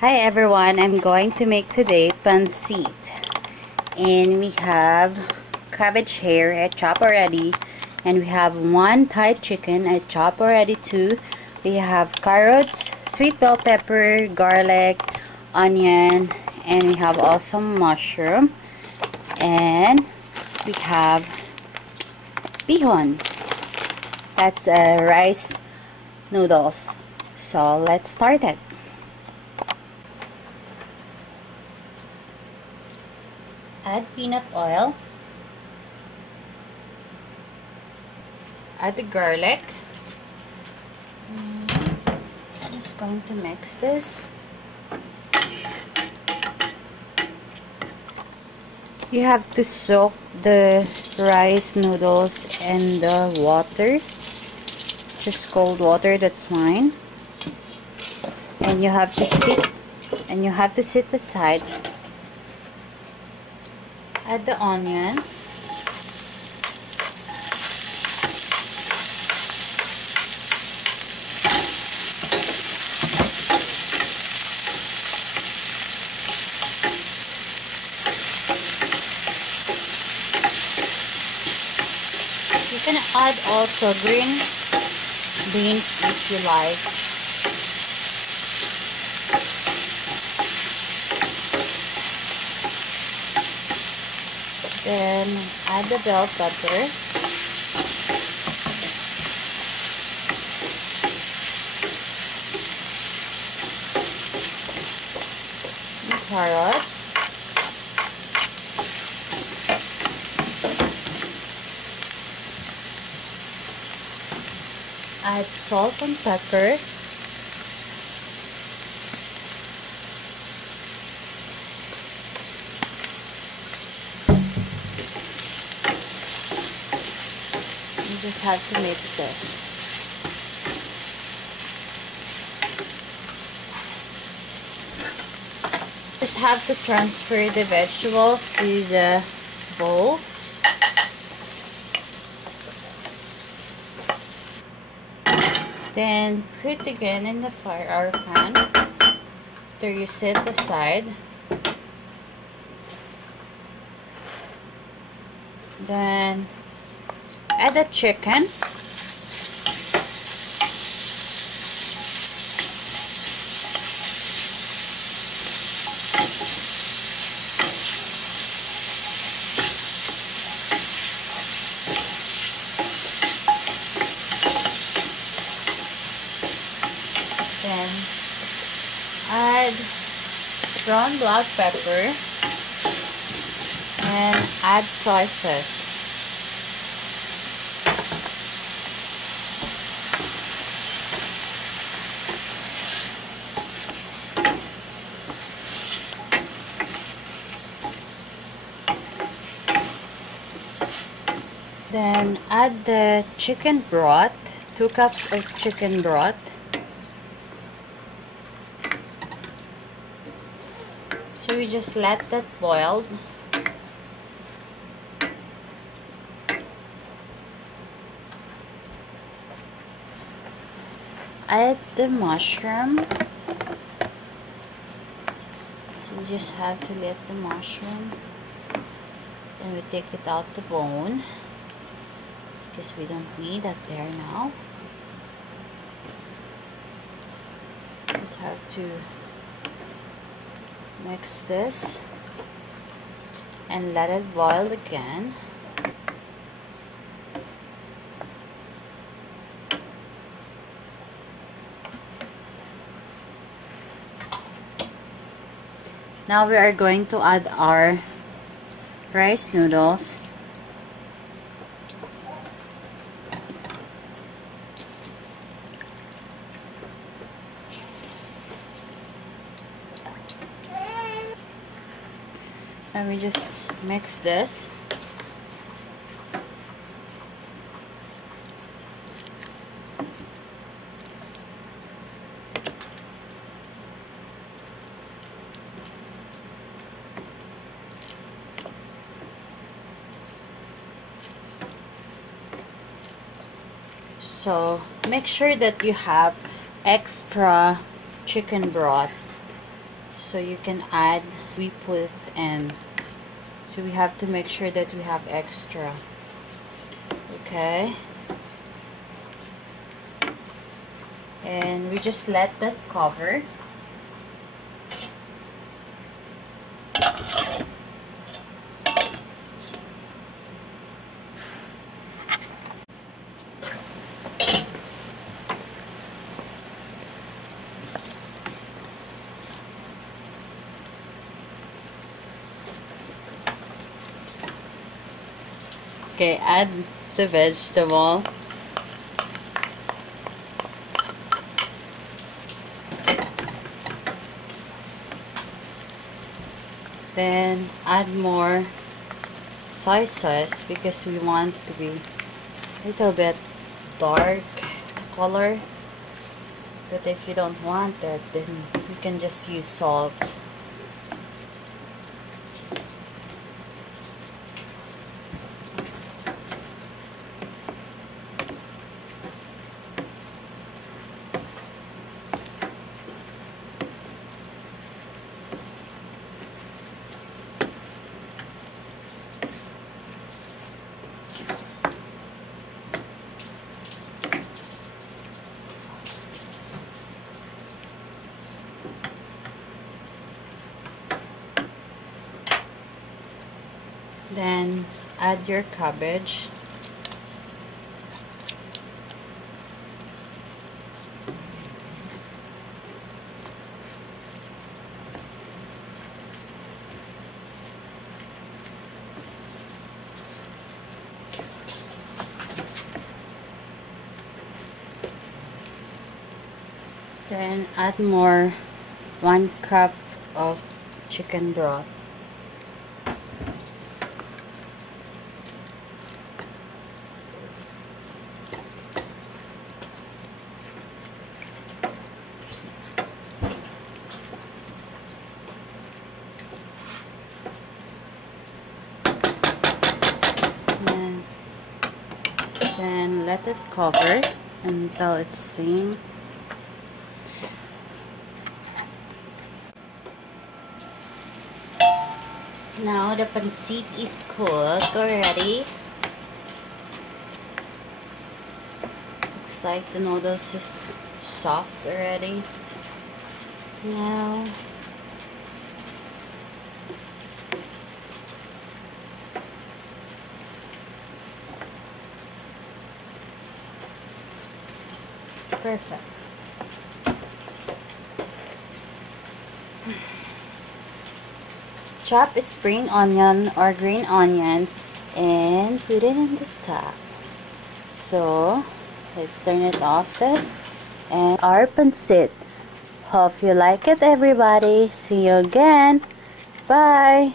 Hi everyone, I'm going to make today pancit, and we have cabbage here I chopped already, and we have one Thai chicken I chopped already too. We have carrots, sweet bell pepper, garlic, onion, and we have also mushroom, and we have bihon. That's rice noodles. So let's start it. Add peanut oil, add the garlic. I'm just going to mix this. You have to soak the rice noodles in the water, just cold water, that's fine. And you have to sit aside. Add the onion, you can add also green beans if you like. Then add the bell pepper, the carrots, add salt and pepper, you just have to mix this. Just have to transfer the vegetables to the bowl. Then put again in the fire or pan after you set aside. Then add the chicken. Then add ground black pepper and add soy sauce. Then add the chicken broth, 2 cups of chicken broth. So we just let that boil. Add the mushroom. So we just have to let the mushroom. Then we take it out the bone, because we don't need that there now. Just have to mix this and let it boil again. Now we are going to add our rice noodles. And we just mix this. So make sure that you have extra chicken broth so you can add, we put in. So we have to make sure that we have extra. Okay, and we just let that cover. Okay, add the vegetable. Then add more soy sauce because we want to be a little bit dark color. But if you don't want that, then you can just use salt. Then add your cabbage. Then add more 1 cup of chicken broth. Then let it cover until it's steam. Now the pancit is cooked already. Looks like the noodles is soft already. Now perfect. Chop spring onion or green onion and put it on the top. So let's turn it off this. And our pancit. Hope you like it, everybody. See you again. Bye.